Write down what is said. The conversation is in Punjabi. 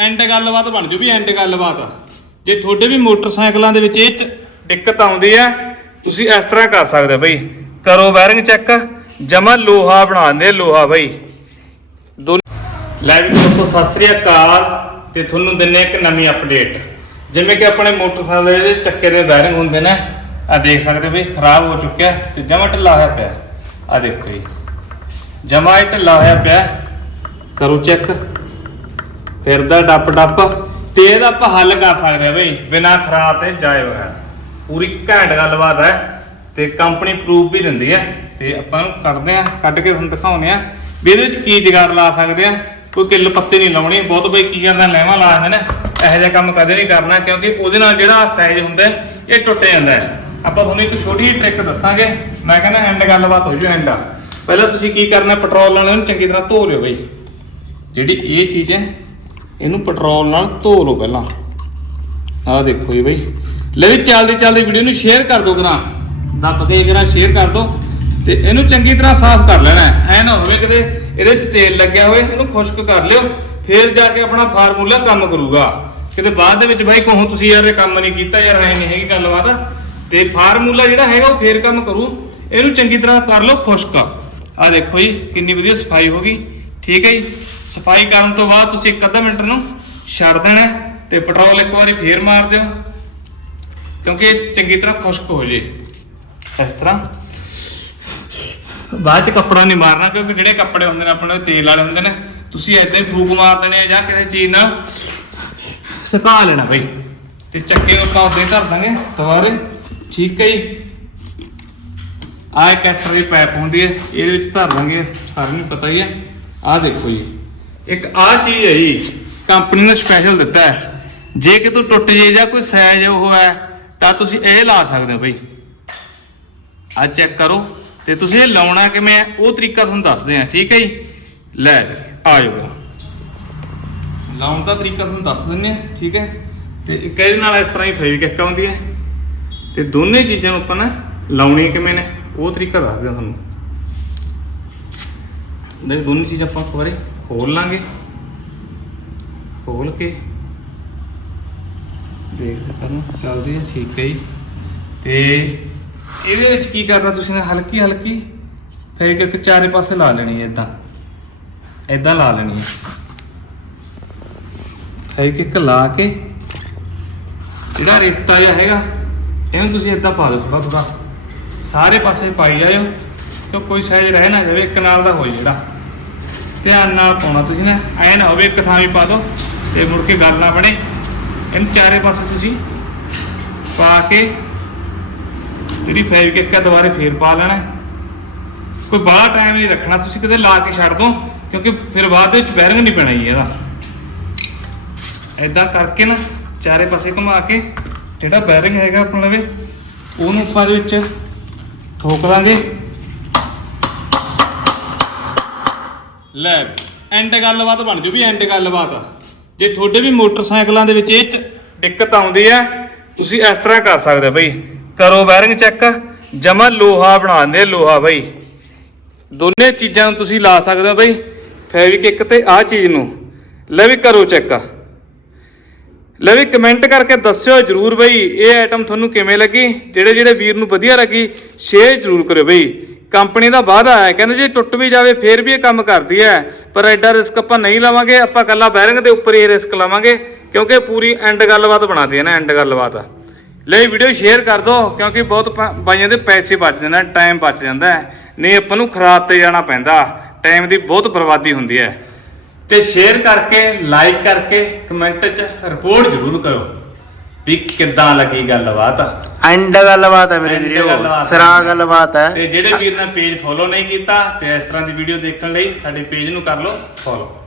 ਐਂਡ ਗੱਲਬਾਤ ਬਣ ਜੂ ਵੀ ਐਂਡ ਗੱਲਬਾਤ। ਜੇ ਤੁਹਾਡੇ ਵੀ ਮੋਟਰਸਾਈਕਲਾਂ ਦੇ ਵਿੱਚ ਇਹ ਚ ਦਿੱਕਤ ਆਉਂਦੀ ਹੈ, ਤੁਸੀਂ ਇਸ ਤਰ੍ਹਾਂ ਕਰ ਸਕਦੇ ਹੋ ਬਈ। ਕਰੋ ਵਾਇਰਿੰਗ ਚੈੱਕ ਜਮਾ ਲੋਹਾ ਬਣਾਉਂਦੇ ਲੋਹਾ ਬਈ। ਦੋ ਲੈ ਵੀ ਦੋਸਤੋ, ਸਤਿ ਸ੍ਰੀ ਅਕਾਲ ਤੇ ਤੁਹਾਨੂੰ ਦਿੰਨੇ ਇੱਕ ਨਵੀਂ ਅਪਡੇਟ ਜਿਵੇਂ ਕਿ ਆਪਣੇ ਮੋਟਰਸਾਈਕਲ ਦੇ ਚੱਕੇ ਦੇ ਵਾਇਰਿੰਗ ਹੁੰਦੇ ਨੇ ਆ ਦੇਖ ਸਕਦੇ ਹੋ ਵੀ ਖਰਾਬ ਹੋ ਚੁੱਕਿਆ ਤੇ ਜਮਾ ਢਿੱਲਾ ਹੋਇਆ ਪਿਆ ਆ ਦੇਖੋ ਜੀ। ਜਮਾ ਢਿੱਲਾ ਹੋਇਆ ਪਿਆ ਕਰੋ ਚੈੱਕ ਫਿਰਦਾ ਡੱਪ ਡੱਪ ਤੇ ਇਹਦਾ ਆਪਾਂ ਹੱਲ ਕਰ ਸਕਦੇ ਆ ਬਈ। ਬਿਨਾ ਖਰਾਬ ਤੇ ਜਾਏ ਬਗੈਰ ਪੂਰੀ ਘੈਂਟ ਗੱਲਬਾਤ ਹੈ ਤੇ ਕੰਪਨੀ ਪ੍ਰੂਫ ਵੀ ਦਿੰਦੀ ਹੈ। ਤੇ ਆਪਾਂ ਨੂੰ ਕੱਢਦੇ ਆ ਕੱਢ ਕੇ ਤੁਹਾਨੂੰ ਦਿਖਾਉਂਦੇ ਆ ਵੀ ਇਹਦੇ ਵਿੱਚ ਕੀ ਜਗਾੜ ਲਾ ਸਕਦੇ ਆ ਕੋਈ ਕਿੱਲ ਪੱਤੇ ਨਹੀਂ ਲਾਉਣੀ। ਬਹੁਤ ਬਈ ਕੀ ਕਰਦਾ ਲੈਵਾ ਲਾ ਦਿੰਦੇ ਇਹੋ ਜਿਹਾ ਕੰਮ ਕਦੇ ਨਹੀਂ ਕਰਨਾ ਕਿਉਂਕਿ ਉਹਦੇ ਨਾਲ ਜਿਹੜਾ ਸਾਈਜ਼ ਹੁੰਦਾ ਇਹ ਟੁੱਟ ਜਾਂਦਾ ਹੈ। ਆਪਾਂ ਤੁਹਾਨੂੰ ਇੱਕ ਛੋਟੀ ਜਿਹੀ ਟ੍ਰਿਕ ਦੱਸਾਂਗੇ। ਮੈਂ ਕਹਿੰਦਾ ਐਂਡ ਗੱਲਬਾਤ ਹੋ ਜੂ ਐਂਡ ਆ। ਪਹਿਲਾਂ ਤੁਸੀਂ ਕੀ ਕਰਨਾ, ਪੈਟਰੋਲ ਨਾਲ ਇਹਨੂੰ ਚੰਗੀ ਤਰ੍ਹਾਂ ਧੋ ਲਿਓ ਬਈ। ਜਿਹੜੀ ਇਹ ਚੀਜ਼ ਹੈ ਇਹਨੂੰ ਪੈਟਰੋਲ ਨਾਲ ਧੋ ਲਓ ਪਹਿਲਾਂ। ਆਹ ਦੇਖੋ ਜੀ ਬਈ। ਲੈ ਵੀ ਚੱਲਦੀ ਚੱਲਦੀ ਵੀਡੀਓ ਨੂੰ ਸ਼ੇਅਰ ਕਰ ਦਿਓ ਕਰਾਂ ਦੱਬ ਕੇ ਕਰਾਂ ਸ਼ੇਅਰ ਕਰ ਦਿਓ ਤੇ ਇਹਨੂੰ ਚੰਗੀ ਤਰ੍ਹਾਂ ਸਾਫ਼ ਕਰ ਲੈਣਾ ਹੈ। ਐ ਨਾ ਹੋਵੇ ਕਿਤੇ ਇਹਦੇ 'ਚ ਤੇਲ ਲੱਗਿਆ ਹੋਵੇ, ਇਹਨੂੰ ਖੁਸ਼ਕ ਕਰ ਲਿਓ। ਫੇਰ ਜਾ ਕੇ ਆਪਣਾ ਫਾਰਮੂਲਾ ਕੰਮ ਕਰੂਗਾ। ਕਿਤੇ ਬਾਅਦ ਦੇ ਵਿੱਚ ਬਾਈ ਕਹੋ, ਤੁਸੀਂ ਯਾਰ ਇਹ ਕੰਮ ਨਹੀਂ ਕੀਤਾ ਯਾਰ, ਐ ਨਹੀਂ ਹੈਗੀ ਗੱਲਬਾਤ ਤੇ ਫਾਰਮੂਲਾ ਜਿਹੜਾ ਹੈਗਾ ਉਹ ਫੇਰ ਕੰਮ ਕਰੂ। ਇਹਨੂੰ ਚੰਗੀ ਤਰ੍ਹਾਂ ਕਰ ਲਓ ਖੁਸ਼ਕ। ਆਹ ਦੇਖੋ ਜੀ, ਕਿੰਨੀ ਵਧੀਆ ਸਫ਼ਾਈ ਹੋ ਗਈ। ਠੀਕ ਹੈ ਜੀ। ਸਫ਼ਾਈ ਕਰਨ ਤੋਂ ਬਾਅਦ ਤੁਸੀਂ ਇੱਕ ਅੱਧਾ ਮਿੰਟ ਨੂੰ ਛੱਡ ਦੇਣਾ ਹੈ ਤੇ ਪੈਟਰੋਲ ਇੱਕ ਵਾਰੀ ਫੇਰ ਮਾਰ ਦਿਓ, ਕਿਉਂਕਿ ਇਹ ਚੰਗੀ ਤਰ੍ਹਾਂ ਖੁਸ਼ਕ ਹੋ ਜੇ। ਇਸ ਤਰ੍ਹਾਂ ਬਾਅਦ ਚ ਕੱਪੜਾ ਨਹੀਂ ਮਾਰਨਾ, ਕਿਉਂਕਿ ਜਿਹੜੇ ਕੱਪੜੇ ਹੁੰਦੇ ਨੇ ਆਪਣੇ ਤੇਲ ਵਾਲੇ ਹੁੰਦੇ ਨੇ, ਤੁਸੀਂ ਏਦਾਂ ਹੀ ਫੂਕ ਮਾਰ ਦੇਣੇ ਜਾਂ ਕਿਸੇ ਚੀਜ਼ ਨਾਲ। ਸੁਕਾ ਲੈਣਾ ਬਈ, ਤੇ ਚੱਕੇ ਨੂੰ ਆਪਾਂ ਉਦਾਂ ਹੀ ਧਰ ਦਾਂਗੇ, ਦੁਬਾਰੇ। ਠੀਕ ਹੈ ਜੀ। ਆਹ ਇੱਕ ਇਸ ਤਰ੍ਹਾਂ ਦੀ ਪਾਈਪ ਹੁੰਦੀ ਹੈ, ਇਹਦੇ ਵਿੱਚ ਧਰ ਲਾਂਗੇ ਸਾਰਿਆਂ ਨੂੰ ਪਤਾ ਹੀ ਹੈ। ਆਹ ਦੇਖੋ ਜੀ। ਇੱਕ ਆਹ ਚੀਜ਼ ਹੈ ਜੀ। ਕੰਪਨੀ ਨੇ ਸਪੈਸ਼ਲ ਦਿੱਤਾ ਹੈ। ਜੇ ਕਿਤੋਂ ਟੁੱਟ ਜੇ ਜਾਂ ਕੋਈ ਸਾਈਜ਼ ਉਹ ਹੈ, ਤਾਂ ਤੁਸੀਂ ਇਹ ਲਾ ਸਕਦੇ ਹੋ ਬਈ। ਆ ਚੈੱਕ ਕਰੋ। ਤੇ ਤੁਸੀਂ ਇਹ ਲਾਉਣਾ ਕਿਵੇਂ ਹੈ, ਉਹ ਤਰੀਕਾ ਤੁਹਾਨੂੰ ਦੱਸਦੇ ਆ ਠੀਕ ਹੈ ਜੀ? ਲੈ, ਆ ਜਾਓ ਲਾਉਣ ਦਾ ਤਰੀਕਾ ਤੁਹਾਨੂੰ ਦੱਸ ਦਿੰਨੇ ਆ ਠੀਕ ਹੈ? ਤੇ ਇੱਕ ਇਹਦੇ ਨਾਲ ਇਸ ਤਰ੍ਹਾਂ ਹੀ ਫੇਵਿਕ ਆਉਂਦੀ ਹੈ। ਤੇ ਦੋਨੇ ਚੀਜ਼ਾਂ ਨੂੰ ਆਪਾਂ ਨਾ ਲਾਉਣੀ ਕਿਵੇਂ ਨੇ, ਉਹ ਤਰੀਕਾ ਦੱਸਦੇ ਆ ਤੁਹਾਨੂੰ। ਦੇਖ, ਦੋਨੇ ਚੀਜ਼ਾਂ ਆਪਾਂ ਇੱਕ ਵਾਰੀ ਖੋਲ ਲਾਂਗੇ। ਖੋਲ ਕੇ ਦੇਖਦੇ ਕਰਨ ਚੱਲਦੀ ਹੈ ਠੀਕ ਹੈ ਜੀ। ਤੇ ਇਹਦੇ ਵਿੱਚ ਕੀ ਕਰਨਾ ਤੁਸੀਂ ਨੇ? ਹਲਕੀ ਹਲਕੀ ਫੇਰ ਇੱਕ ਚਾਰੇ ਪਾਸੇ ਲਾ ਲੈਣੀ ਹੈ ਇਦਾਂ ਇਦਾਂ ਲਾ ਲੈਣੀ ਹੈ। ਫੇਰ ਕਿ ਲਾ ਕੇ ਜਿਹੜਾ ਰੇਤਾ ਜਿਹਾ ਹੈਗਾ, ਇਹਨੂੰ ਤੁਸੀਂ ਇਦਾਂ ਪਾ ਦਿਓ ਥੋੜਾ ਥੋੜਾ ਸਾਰੇ ਪਾਸੇ ਪਾਈ ਜਾਇਓ ਕਿ ਕੋਈ ਸਾਈਜ਼ ਰਹਿ ਨਾ ਜਾਵੇ, ਇੱਕ ਨਾਲ ਦਾ ਹੋਈ ਜਿਹੜਾ। ਧਿਆਨ ਨਾਲ ਪਾਉਣਾ ਤੁਸੀਂ ਨਾ, ਐ ਨਾ ਹੋਵੇ ਇੱਕ ਥਾਂ ਵੀ ਪਾ ਦਿਓ ਤੇ ਮੁੜ ਕੇ ਗੱਲ ਨਾ ਬਣੇ। ਇਹਨੂੰ ਚਾਰੇ ਪਾਸੇ ਤੁਸੀਂ ਪਾ ਕੇ ਜਿਹੜੀ ਫੈਬਰਿਕ ਹੈ ਦੁਬਾਰੇ ਫੇਰ ਪਾ ਲੈਣਾ ਕੋਈ ਬਾਹਲਾ ਟਾਈਮ ਨਹੀਂ ਰੱਖਣਾ, ਤੁਸੀਂ ਕਿਤੇ ਲਾ ਕੇ ਛੱਡ ਦੋ, ਕਿਉਂਕਿ ਫਿਰ ਬਾਅਦ ਦੇ ਵਿੱਚ ਬੈਰਿੰਗ ਨਹੀਂ ਪੈਣਾ ਜੀ ਇਹਦਾ। ਐਦਾਂ ਕਰਕੇ ਨਾ ਚਾਰੇ ਪਾਸੇ ਘੁਮਾ ਕੇ ਜਿਹੜਾ ਬੈਰਿੰਗ ਹੈਗਾ ਆਪਣੇ ਲਵੇ, ਉਹਨੂੰ ਆਪਾਂ ਦੇ ਵਿੱਚ ਠੋਕ ਦਾਂਗੇ। ਲੈ ਐਂਡ ਗੱਲਬਾਤ ਬਣ ਜੂ ਵੀ ਐਂਡ ਗੱਲਬਾਤ। ਜੇ ਤੁਹਾਡੇ ਵੀ ਮੋਟਰਸਾਈਕਲਾਂ ਦੇ ਵਿੱਚ ਇਹ ਚ ਦਿੱਕਤ ਆਉਂਦੀ ਹੈ, ਤੁਸੀਂ ਇਸ ਤਰ੍ਹਾਂ ਕਰ ਸਕਦੇ ਹੋ ਬਈ। ਕਰੋ ਵਾਇਰਿੰਗ ਚੈੱਕ ਜਮਾ ਲੋਹਾ ਬਣਾ ਦਿੰਦੇ ਲੋਹਾ ਬਈ। ਦੋਨੇ ਚੀਜ਼ਾਂ ਨੂੰ ਤੁਸੀਂ ਲਾ ਸਕਦੇ ਹੋ ਬਈ ਫੈਬਰਿਕ ਇੱਕ ਤੇ ਆਹ ਚੀਜ਼ ਨੂੰ। ਲੈ ਵੀ ਕਰੋ ਚੈੱਕ ਲੈ ਵੀ ਕਮੈਂਟ ਕਰਕੇ ਦੱਸਿਓ ਜਰੂਰ ਬਈ, ਇਹ ਆਈਟਮ ਤੁਹਾਨੂੰ ਕਿਵੇਂ ਲੱਗੀ? ਜਿਹੜੇ ਜਿਹੜੇ ਵੀਰ ਨੂੰ ਵਧੀਆ ਲੱਗੀ ਸ਼ੇਅਰ ਜਰੂਰ ਕਰਿਓ ਬਈ। ਕੰਪਨੀ ਦਾ ਵਾਅਦਾ ਹੈ। ਕਹਿੰਦੇ ਜੇ, ਟੁੱਟ ਵੀ ਜਾਵੇ, ਫੇਰ ਵੀ ਇਹ ਕੰਮ ਕਰਦੀ ਹੈ। ਪਰ ਐਡਾ ਰਿਸਕ ਆਪਾਂ ਨਹੀਂ ਲਵਾਂਗੇ। ਆਪਾਂ ਕੱਲਾ ਬੈਰਿੰਗ ਦੇ ਉੱਪਰ ਹੀ ਰਿਸਕ ਲਵਾਂਗੇ। ਕਿਉਂਕਿ ਪੂਰੀ ਐਂਡ ਗੱਲਬਾਤ ਬਣਾਦੀ ਹੈ ਨਾ ਐਂਡ ਗੱਲਬਾਤ। ਲਈ ਵੀਡੀਓ ਸ਼ੇਅਰ ਕਰ ਦਿਓ, ਕਿਉਂਕਿ ਬਹੁਤ ਬਾਈਆਂ ਦੇ ਪੈਸੇ ਬਚ ਜਾਂਦੇ ਨੇ ਟਾਈਮ ਬਚ ਜਾਂਦਾ ਹੈ। ਨਹੀਂ, ਆਪਾਂ ਨੂੰ ਖਰਾਬ ਤੇ ਜਾਣਾ ਪੈਂਦਾ। ਟਾਈਮ ਦੀ ਬਹੁਤ ਬਰਬਾਦੀ ਹੁੰਦੀ ਹੈ। ਤੇ ਸ਼ੇਅਰ ਕਰਕੇ ਲਾਈਕ ਕਰਕੇ ਕਮੈਂਟ 'ਚ ਰਿਪੋਰਟ ਜ਼ਰੂਰ ਕਰੋ ਵੀ ਕਿੱਦਾਂ ਲੱਗੀ ਗੱਲਬਾਤ? ਐਂਡ ਗੱਲਬਾਤ ਹੈ ਮੇਰੇ End ਵੀਰੋ ਗੱਲਬਾਤ। ਸਰਾ ਗੱਲਬਾਤ ਹੈ। ਤੇ ਜਿਹੜੇ ਵੀਰ ਨੇ ਪੇਜ ਫੋਲੋ ਨਹੀਂ ਕੀਤਾ ਤੇ ਇਸ ਤਰ੍ਹਾਂ ਦੀ ਵੀਡੀਓ ਦੇਖਣ ਲਈ ਸਾਡੇ ਪੇਜ ਨੂੰ ਕਰ ਲਓ ਫੋਲੋ